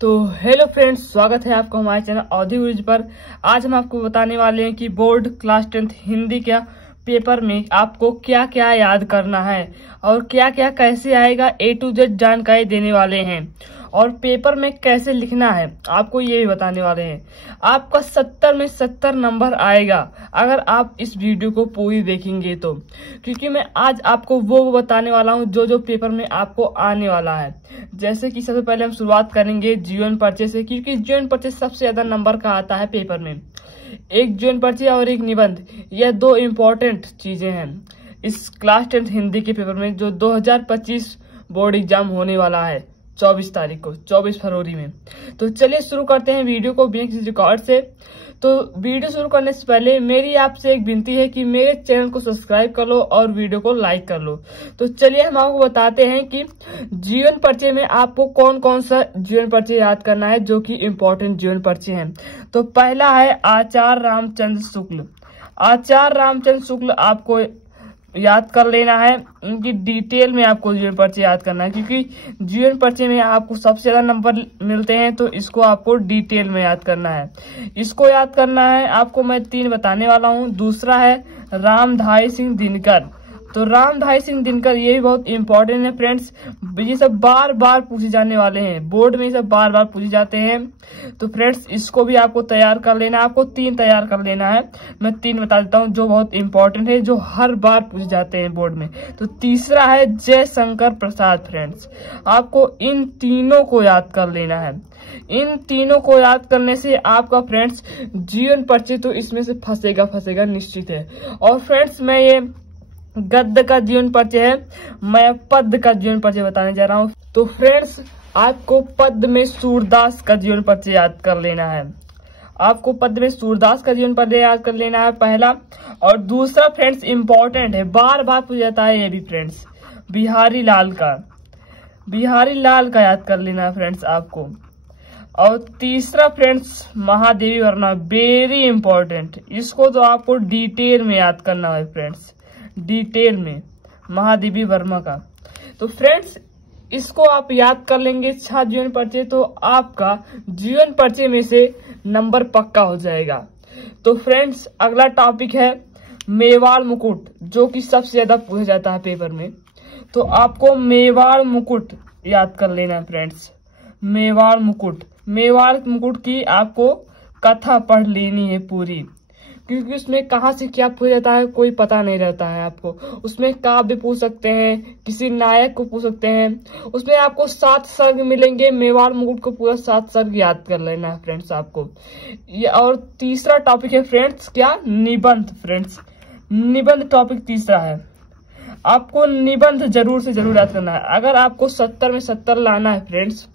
तो hello friends, स्वागत है आपको हमारे चैनल अवधि गुरुजी पर। आज हम आपको बताने वाले हैं कि बोर्ड क्लास 10th हिंदी का पेपर में आपको क्या क्या याद करना है और क्या क्या कैसे आएगा, A to Z जानकारी देने वाले हैं और पेपर में कैसे लिखना है आपको ये भी बताने वाले हैं। आपका 70 में 70 नंबर आएगा अगर आप इस वीडियो को पूरी देखेंगे तो, क्योंकि मैं आज आपको वो बताने वाला हूँ जो पेपर में आपको आने वाला है। जैसे कि सबसे पहले हम शुरुआत करेंगे जीवन परिचय से, क्योंकि जीवन परिचय सबसे ज्यादा नंबर का आता है पेपर में। एक जीवन परिचय और एक निबंध, यह दो इम्पोर्टेंट चीजें हैं इस क्लास 10th हिंदी के पेपर में, जो 2025 बोर्ड एग्जाम होने वाला है 24 तारीख को, 24 फरवरी में। तो चलिए शुरू करते हैं वीडियो को बिना किसी रिकॉर्ड से। तो वीडियो शुरू करने से पहले मेरी आपसे एक विनती है कि मेरे चैनल को सब्सक्राइब कर लो और वीडियो को लाइक कर लो। तो चलिए हम आपको बताते हैं कि जीवन परिचय में आपको कौन कौन सा जीवन परिचय याद करना है जो कि इम्पोर्टेंट जीवन परिचय है। तो पहला है आचार्य रामचंद्र शुक्ल। आचार्य रामचंद्र शुक्ल आपको याद कर लेना है, उनकी डिटेल में आपको जीवन परिचय याद करना है, क्योंकि जीवन परिचय में आपको सबसे ज्यादा नंबर मिलते हैं, तो इसको आपको डिटेल में याद करना है। इसको याद करना है आपको मैं 3 बताने वाला हूँ। दूसरा है रामधारी सिंह दिनकर। तो रामधारी सिंह दिनकर ये भी बहुत इंपॉर्टेंट है फ्रेंड्स, ये सब बार बार पूछे जाने वाले हैं, बोर्ड में सब बार बार पूछे जाते हैं। तो फ्रेंड्स इसको भी आपको तैयार कर लेना है, आपको 3 तैयार कर लेना है। मैं 3 बता देता हूँ जो बहुत इंपॉर्टेंट है, जो हर बार पूछे जाते हैं बोर्ड में। तो तीसरा है जयशंकर प्रसाद। फ्रेंड्स आपको इन तीनों को याद कर लेना है। इन तीनों को याद करने से आपका फ्रेंड्स जीवन परिचय तो इसमें से फंसेगा निश्चित है। और फ्रेंड्स मैं ये गद्य का जीवन परिचय है, मैं पद्य का जीवन परिचय बताने जा रहा हूँ। तो फ्रेंड्स आपको पद्य में सूरदास का जीवन परिचय याद कर लेना है। आपको पद्य में सूरदास का जीवन परिचय याद कर लेना है पहला। और दूसरा फ्रेंड्स इंपॉर्टेंट है, बार बार पूछा जाता है ये भी फ्रेंड्स, बिहारी लाल का याद कर लेना है फ्रेंड्स आपको। और तीसरा friends Mahadevi Verma, very important, इसको तो आपको डिटेल में याद करना है फ्रेंड्स, डिटेल में महादेवी वर्मा का। तो फ्रेंड्स इसको आप याद कर लेंगे 6 जीवन परिचय, तो आपका जीवन परिचय में से नंबर पक्का हो जाएगा। तो फ्रेंड्स अगला टॉपिक है मेवाड़ मुकुट, जो कि सबसे ज्यादा पूछा जाता है पेपर में। तो आपको मेवाड़ मुकुट याद कर लेना है फ्रेंड्स। मेवाड़ मुकुट की आपको कथा पढ़ लेनी है पूरी, क्योंकि उसमें कहाँ से क्या पूछा जाता है कोई पता नहीं रहता है आपको। उसमें काव्य पूछ सकते हैं, किसी नायक को पूछ सकते हैं, उसमें आपको 7 सर्ग मिलेंगे। मेवाड़ मुकुट को पूरा 7 सर्ग याद कर लेना है फ्रेंड्स आपको। और तीसरा टॉपिक है फ्रेंड्स क्या, निबंध। फ्रेंड्स निबंध टॉपिक तीसरा है, आपको निबंध जरूर से जरूर याद करना है। अगर आपको 70 में 70 लाना है फ्रेंड्स,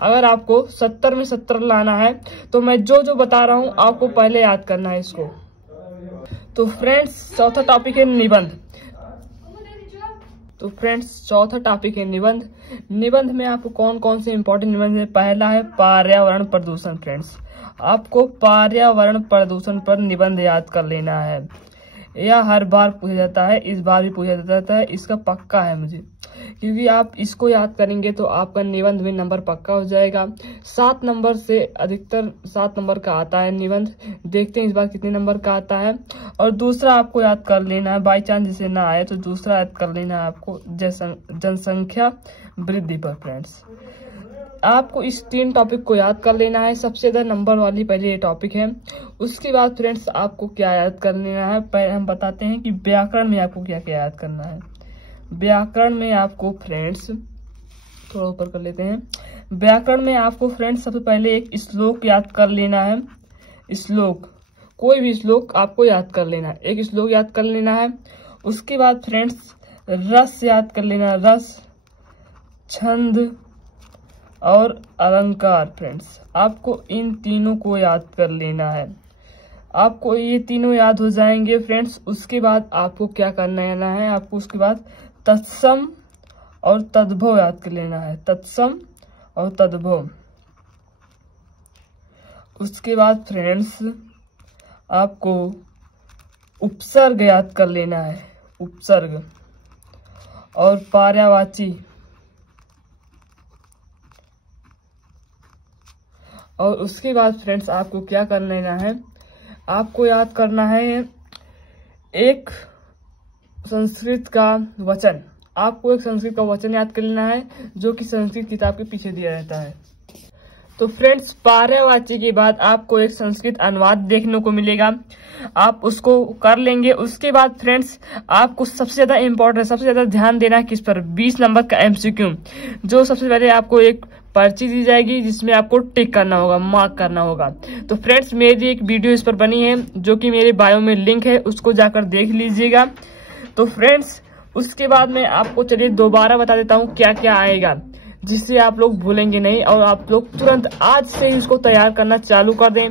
अगर आपको 70 में 70 लाना है तो मैं जो बता रहा हूँ आपको पहले याद करना है इसको। तो फ्रेंड्स चौथा टॉपिक है निबंध। तो फ्रेंड्स चौथा टॉपिक है निबंध। निबंध में आपको कौन कौन से इंपॉर्टेंट निबंध है। पहला है पर्यावरण प्रदूषण। फ्रेंड्स आपको पर्यावरण प्रदूषण पर निबंध याद कर लेना है। यह हर बार पूछा जाता है, इस बार भी पूछा जाता है, इसका पक्का है मुझे, क्योंकि आप इसको याद करेंगे तो आपका निबंध में नंबर पक्का हो जाएगा। 7 नंबर से अधिकतर 7 नंबर का आता है निबंध, देखते हैं इस बार कितने नंबर का आता है। और दूसरा आपको याद कर लेना है, बाई चांस जिसे ना आए तो दूसरा याद कर लेना है आपको जनसंख्या वृद्धि पर। फ्रेंड्स आपको इस 3 टॉपिक को याद कर लेना है। सबसे ज्यादा नंबर वाली पहले ये टॉपिक है। उसके बाद फ्रेंड्स आपको क्या याद कर लेना है, पहले हम बताते हैं कि व्याकरण में आपको क्या क्या याद करना है। व्याकरण में आपको फ्रेंड्स थोड़ा ऊपर कर लेते हैं। व्याकरण में आपको फ्रेंड्स सबसे पहले एक श्लोक याद कर लेना है। श्लोक, कोई भी श्लोक आपको याद कर लेना है, एक श्लोक याद कर लेना है। उसके बाद फ्रेंड्स रस याद कर लेना है, रस, छंद और अलंकार। फ्रेंड्स आपको इन तीनों को याद कर लेना है। आपको ये तीनों याद हो जाएंगे फ्रेंड्स, उसके बाद आपको क्या करना है, आपको उसके बाद तत्सम और तद्भव याद कर लेना है, तत्सम और तद्भव। उसके बाद फ्रेंड्स आपको उपसर्ग याद कर लेना है, उपसर्ग और पर्यायवाची और उसके बाद फ्रेंड्स आपको क्या कर लेना है, आपको याद करना है एक संस्कृत का वचन। आपको एक संस्कृत का वचन याद कर लेना है जो कि संस्कृत किताब के पीछे दिया रहता है। तो फ्रेंड्स पर्यायवाची के बाद आपको एक संस्कृत अनुवाद देखने को मिलेगा, आप उसको कर लेंगे। उसके बाद फ्रेंड्स आपको सबसे ज्यादा इम्पोर्टेंट, सबसे ज्यादा ध्यान देना है किस पर, 20 नंबर का एमसीक्यू, जो सबसे पहले आपको एक पर्ची दी जाएगी जिसमें आपको टिक करना होगा, मार्क करना होगा। तो फ्रेंड्स मेरी एक वीडियो इस पर बनी है जो कि मेरे बायो में लिंक है, उसको जाकर देख लीजिएगा। तो फ्रेंड्स उसके बाद मैं आपको चलिए दोबारा बता देता हूँ क्या क्या आएगा, जिससे आप लोग भूलेंगे नहीं और आप लोग तुरंत आज से ही इसको तैयार करना चालू कर दें।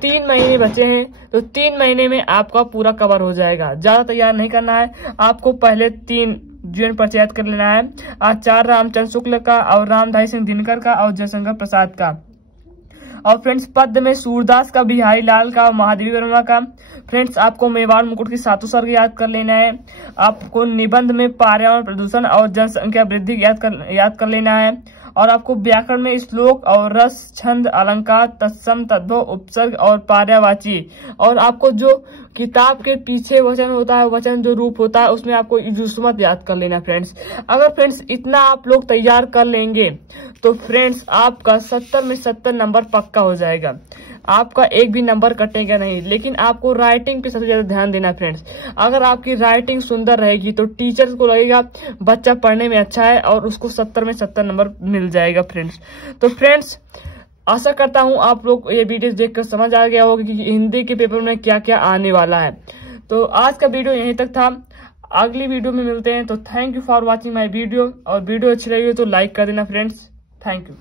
3 महीने बचे हैं तो 3 महीने में आपका पूरा कवर हो जाएगा। ज्यादा तैयार नहीं करना है, आपको पहले 3 जीवन परिचय याद कर लेना है, आचार्य रामचंद्र शुक्ल का और रामधारी सिंह दिनकर का और जयशंकर प्रसाद का। और फ्रेंड्स पद में सूरदास का, बिहारी लाल का और महादेवी वर्मा का। फ्रेंड्स आपको मेवाड़ मुकुट की 7 सर्ग याद कर लेना है। आपको निबंध में पर्यावरण प्रदूषण और जनसंख्या वृद्धि याद कर लेना है। और आपको व्याकरण में श्लोक और रस, छंद, अलंकार, तत्सम, तद्भव, उपसर्ग और पर्यायवाची। और आपको जो किताब के पीछे वचन होता है, वचन जो रूप होता है, उसमें आपको युष्मत याद कर लेना फ्रेंड्स। अगर फ्रेंड्स इतना आप लोग तैयार कर लेंगे तो फ्रेंड्स आपका 70 में 70 नंबर पक्का हो जाएगा, आपका एक भी नंबर कटेगा नहीं। लेकिन आपको राइटिंग पे सबसे ज्यादा ध्यान देना फ्रेंड्स। अगर आपकी राइटिंग सुंदर रहेगी तो टीचर्स को लगेगा बच्चा पढ़ने में अच्छा है और उसको 70 में 70 नंबर मिल जाएगा फ्रेंड्स। तो फ्रेंड्स आशा करता हूँ आप लोग ये वीडियो देखकर समझ आ गया होगा कि हिंदी के पेपर में क्या क्या आने वाला है। तो आज का वीडियो यहीं तक था, अगली वीडियो में मिलते हैं। तो thank you for watching my video, और वीडियो अच्छी लगी तो लाइक कर देना फ्रेंड्स। Thank you.